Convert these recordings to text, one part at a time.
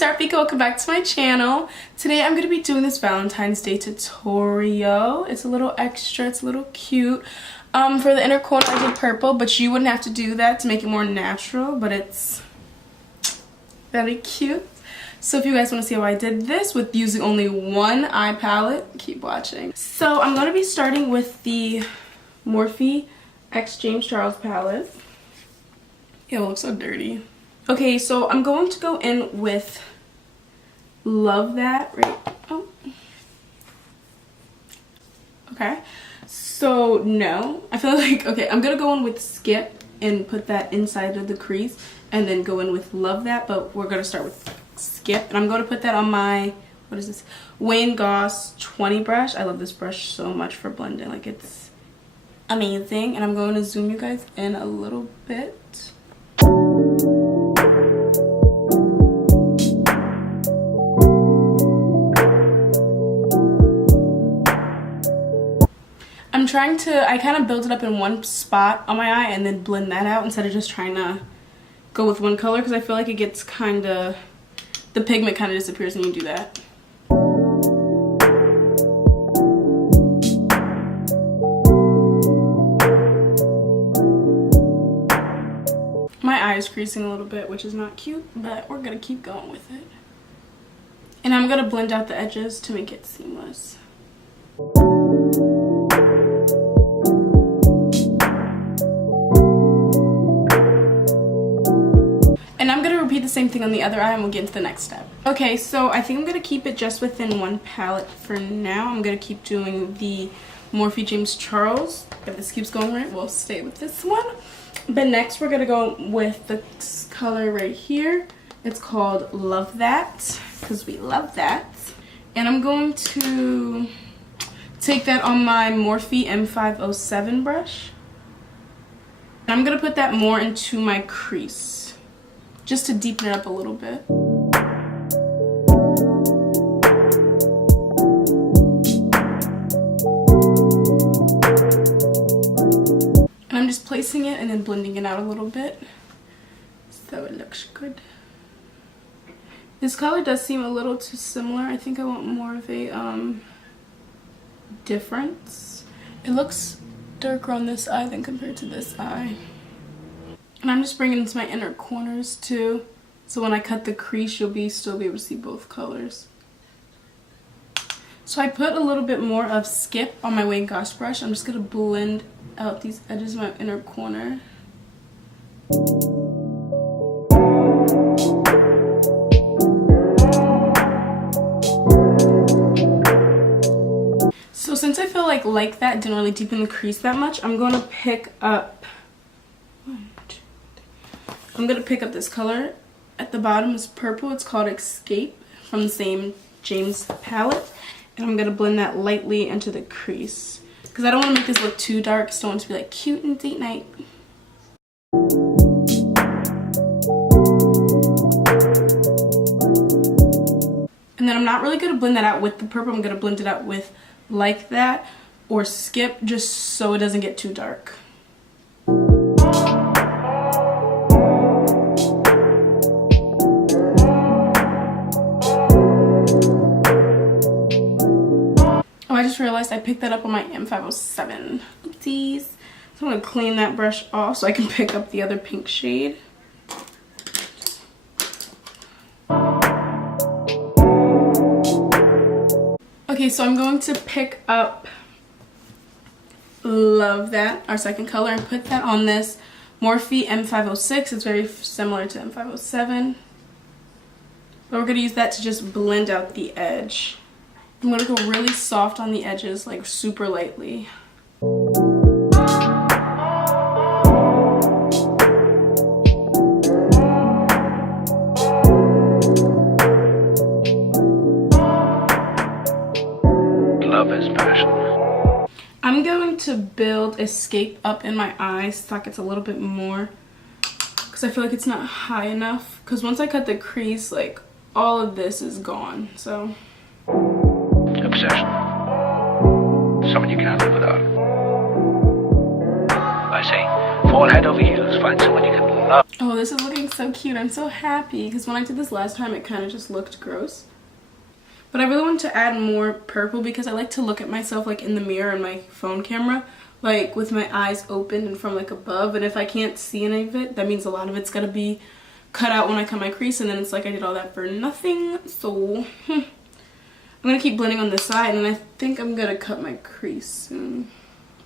it's Rafiqah. Welcome back to my channel. Today I'm going to be doing this Valentine's Day tutorial. It's a little extra, it's a little cute. For the inner corner I did purple, but you wouldn't have to do that to make it more natural, but it's very cute. So if you guys want to see how I did this with using only one eye palette, keep watching. So I'm going to be starting with the Morphe X James Charles palette. Ew, it looks so dirty. Okay, so I'm going to go in with Love That, right? Oh. Okay, so no. I feel like, okay, I'm going to go in with Skip and put that inside of the crease and then go in with Love That, but we're going to start with Skip. And I'm going to put that on my, what is this? Wayne Goss 20 brush. I love this brush so much for blending. Like, it's amazing. And I'm going to zoom you guys in a little bit. I'm trying to, I kind of build it up in one spot on my eye and then blend that out instead of just trying to go with one color, because I feel like it gets kind of, the pigment kind of disappears when you do that. My eye is creasing a little bit, which is not cute, but we're going to keep going with it. And I'm going to blend out the edges to make it seamless. And I'm going to repeat the same thing on the other eye and we'll get into the next step. Okay, so I think I'm going to keep it just within one palette for now. I'm going to keep doing the Morphe James Charles. If this keeps going right, we'll stay with this one. But next we're going to go with this color right here. It's called Love That, because we love that. And I'm going to take that on my Morphe M507 brush. And I'm going to put that more into my crease, just to deepen it up a little bit. And I'm just placing it and then blending it out a little bit so it looks good. This color does seem a little too similar. I think I want more of a difference. It looks darker on this eye than compared to this eye. And I'm just bringing it into my inner corners too, so when I cut the crease you'll still be able to see both colors. So I put a little bit more of Skip on my Wayne Goss brush. I'm just going to blend out these edges of my inner corner. So since I feel like that didn't really deepen the crease that much, I'm going to pick up this color at the bottom. Is purple. It's called Escape from the same James palette. And I'm going to blend that lightly into the crease, because I don't want to make this look too dark. I still want it to be like cute and date night. And then I'm not really going to blend that out with the purple. I'm going to blend it out with Like That or Skip, just so it doesn't get too dark. Oh, I just realized I picked that up on my M507. Oopsies. So I'm going to clean that brush off so I can pick up the other pink shade. Okay, so I'm going to pick up Love That, our second color, and put that on this Morphe M506. It's very similar to M507. But we're going to use that to just blend out the edge. I'm going to go really soft on the edges, like super lightly. Love is passion. I'm going to build Escape up in my eyes so it gets a little bit more, because I feel like it's not high enough. Because once I cut the crease, like all of this is gone. So Obsession. Someone you can't live without. I say, Fall head over heels. Find someone you can love. Oh, this is looking so cute. I'm so happy because when I did this last time, it kind of just looked gross. But I really want to add more purple because I like to look at myself like in the mirror in my phone camera, like with my eyes open and from like above. And if I can't see any of it, that means a lot of it's gonna be cut out when I cut my crease, and then it's like I did all that for nothing. So I'm gonna keep blending on this side, and I think I'm gonna cut my crease soon.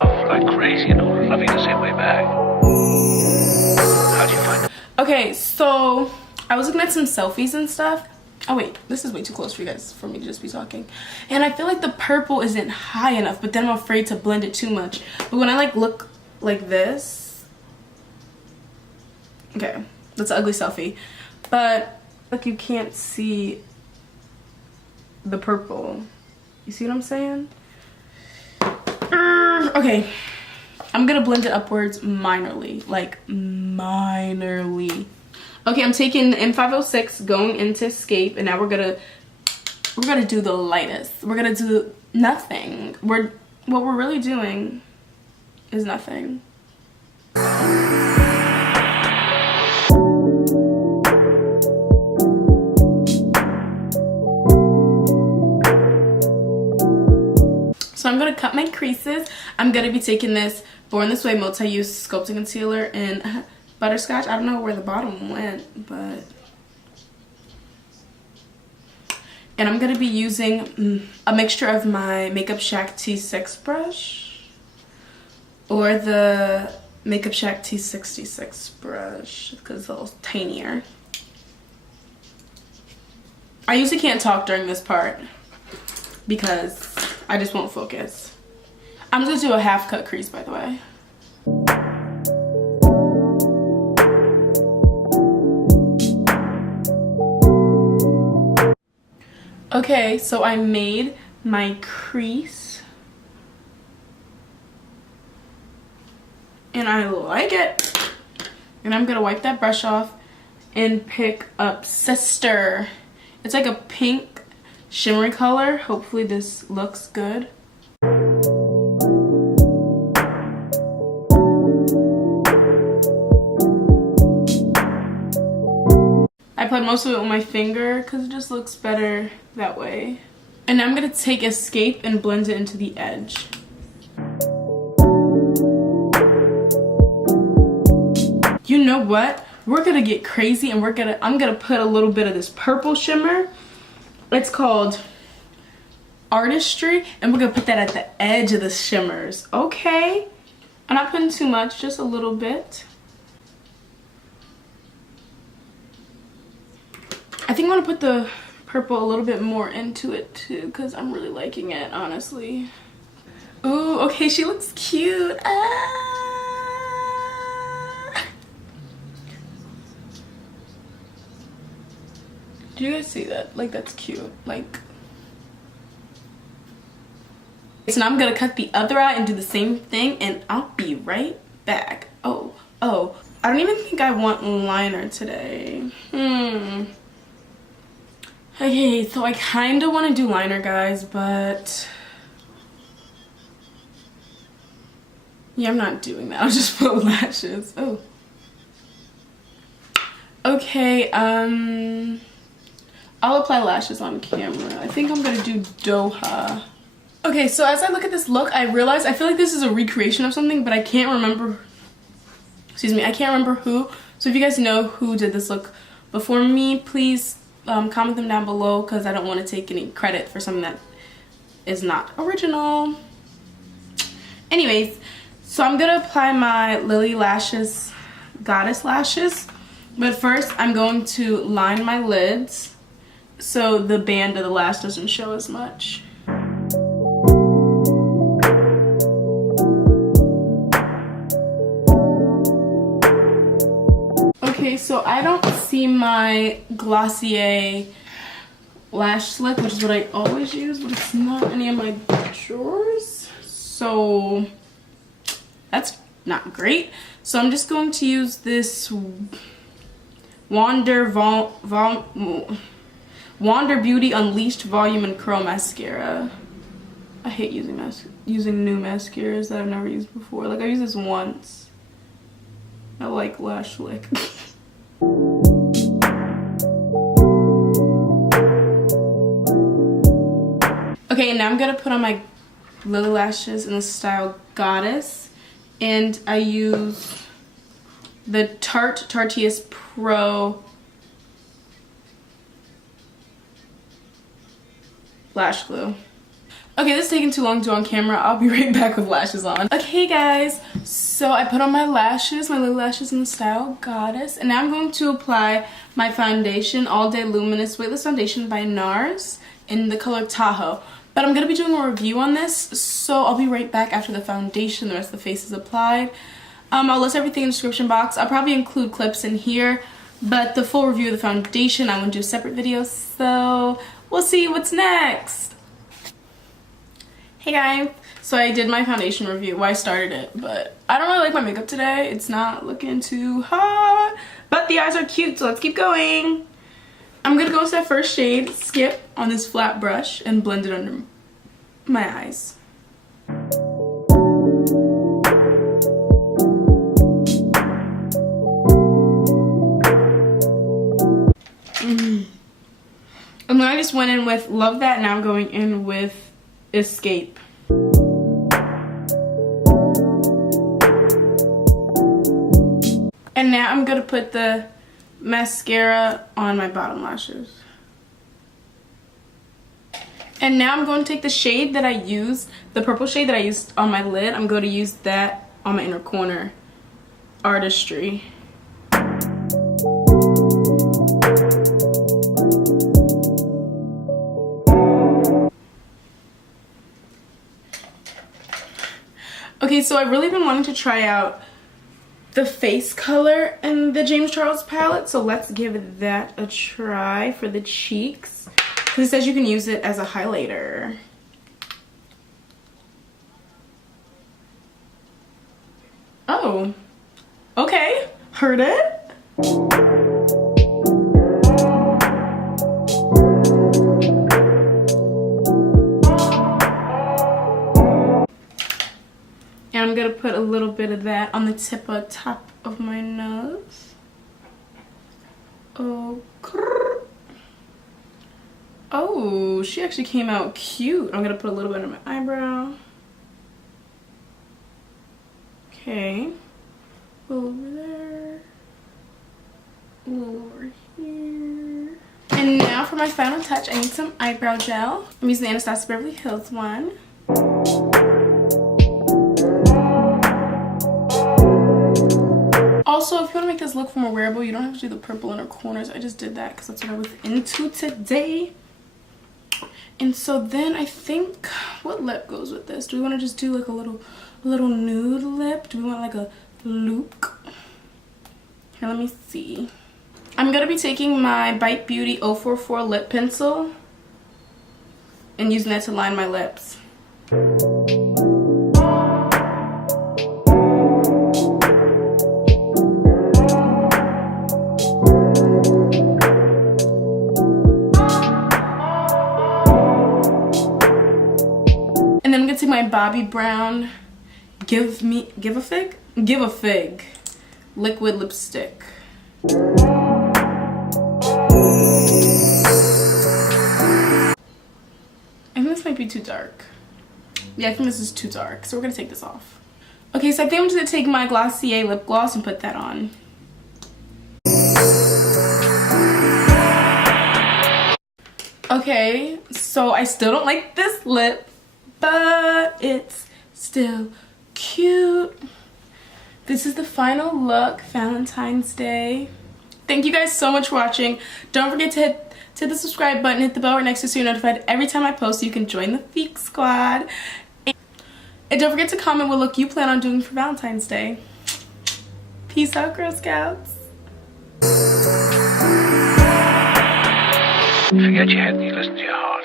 Like crazy, you know. Loving the same way back. How do you find it? Okay, so I was looking at some selfies and stuff. Oh wait, this is way too close for you guys for me to just be talking. And I feel like the purple isn't high enough, but then I'm afraid to blend it too much. But when I like look like this, okay, that's an ugly selfie. But like you can't see the purple. You see what I'm saying? Okay, I'm gonna blend it upwards minorly, like minorly. Okay, I'm taking M506 going into Escape, and now we're gonna do the lightest. We're gonna do nothing. What we're really doing is nothing. So I'm gonna cut my creases. I'm gonna be taking this Born This Way multi-use sculpting concealer in Butterscotch. I don't know where the bottom went, but... And I'm gonna be using a mixture of my Makeup Shack T6 brush or the Makeup Shack T66 brush because it's a little tinier. I usually can't talk during this part because I just won't focus. I'm just gonna do a half cut crease, by the way. Okay, so I made my crease and I like it. And I'm gonna wipe that brush off and pick up Sister. It's like a pink shimmery color. Hopefully this looks good. I applied most of it on my finger because it just looks better that way. And now I'm going to take Escape and blend it into the edge. You know what? We're going to get crazy and I'm going to put a little bit of this purple shimmer. It's called Artistry, and we're going to put that at the edge of the shimmers. Okay? I'm not putting too much, just a little bit. I think I'm gonna put the purple a little bit more into it too because I'm really liking it, honestly. Ooh, okay, she looks cute. Ah. Do you guys see that? Like, that's cute. Like, so now I'm gonna cut the other eye and do the same thing, and I'll be right back. Oh, I don't even think I want liner today. Okay, so I kind of want to do liner, guys, but yeah, I'm not doing that. I'll just put lashes. Oh. Okay, I'll apply lashes on camera. I think I'm gonna do Doha. Okay, so as I look at this look, I realize I feel like this is a recreation of something, but I can't remember. Excuse me, I can't remember who. So if you guys know who did this look before me, please comment them down below because I don't want to take any credit for something that is not original. Anyways, so I'm gonna apply my Lilly lashes, Goddess lashes, but first I'm going to line my lids so the band of the lash doesn't show as much. Okay, so I don't see my Glossier lash slick, which is what I always use, but it's not any of my drawers, so that's not great. So I'm just going to use this Wander Beauty Unleashed Volume and Curl Mascara. I hate using new mascaras that I've never used before. Like, I used this once I like lash lick. Okay, and now I'm gonna put on my Lilly lashes in the style Goddess, and I use the Tarteist Pro lash glue. Okay, this is taking too long to do on camera. I'll be right back with lashes on. Okay guys, so I put on my lashes, my Lilly lashes in the style Goddess, and now I'm going to apply my foundation, All Day Luminous Weightless Foundation by NARS in the color Tahoe. But I'm going to be doing a review on this, so I'll be right back after the foundation, the rest of the face is applied. I'll list everything in the description box. I'll probably include clips in here, but the full review of the foundation, I want to do a separate video, so we'll see what's next. Hey guys, so I did my foundation review. Well, I started it, but I don't really like my makeup today. It's not looking too hot, but the eyes are cute, so let's keep going. I'm gonna go with that first shade, Skip, on this flat brush and blend it under my eyes. And then I just went in with Love That, now I'm going in with Escape. And now I'm gonna put the mascara on my bottom lashes. And now I'm going to take the shade that I used, the purple shade that I used on my lid, I'm going to use that on my inner corner. Artistry. Okay, so I've really been wanting to try out the face color in the James Charles palette, so let's give that a try for the cheeks. It says you can use it as a highlighter. Oh, okay, heard it. And I'm gonna put a little bit of that on the top of my nose. Oh, she actually came out cute. I'm gonna put a little bit on my eyebrow. Okay, a little over there, a little over here. And now for my final touch, I need some eyebrow gel. I'm using the Anastasia Beverly Hills one. Also, if you want to make this look more wearable, you don't have to do the purple inner corners. I just did that because that's what I was into today. And so then I think, what lip goes with this? Do we want to just do like a little nude lip? Do we want like a look? Here, let me see. I'm going to be taking my Bite Beauty 044 lip pencil and using that to line my lips. And then I'm gonna take my Bobbi Brown Give a Fig liquid lipstick. I think this might be too dark. Yeah, I think this is too dark, so we're gonna take this off. Okay, so I think I'm just gonna take my Glossier Lip Gloss and put that on. Okay, so I still don't like this lip, but it's still cute. This is the final look, Valentine's Day. Thank you guys so much for watching. Don't forget to hit the subscribe button, hit the bell right next to it so you're notified every time I post so you can join the Feek Squad. And don't forget to comment what look you plan on doing for Valentine's Day. Peace out, Girl Scouts. Forget your head and you listen to your heart.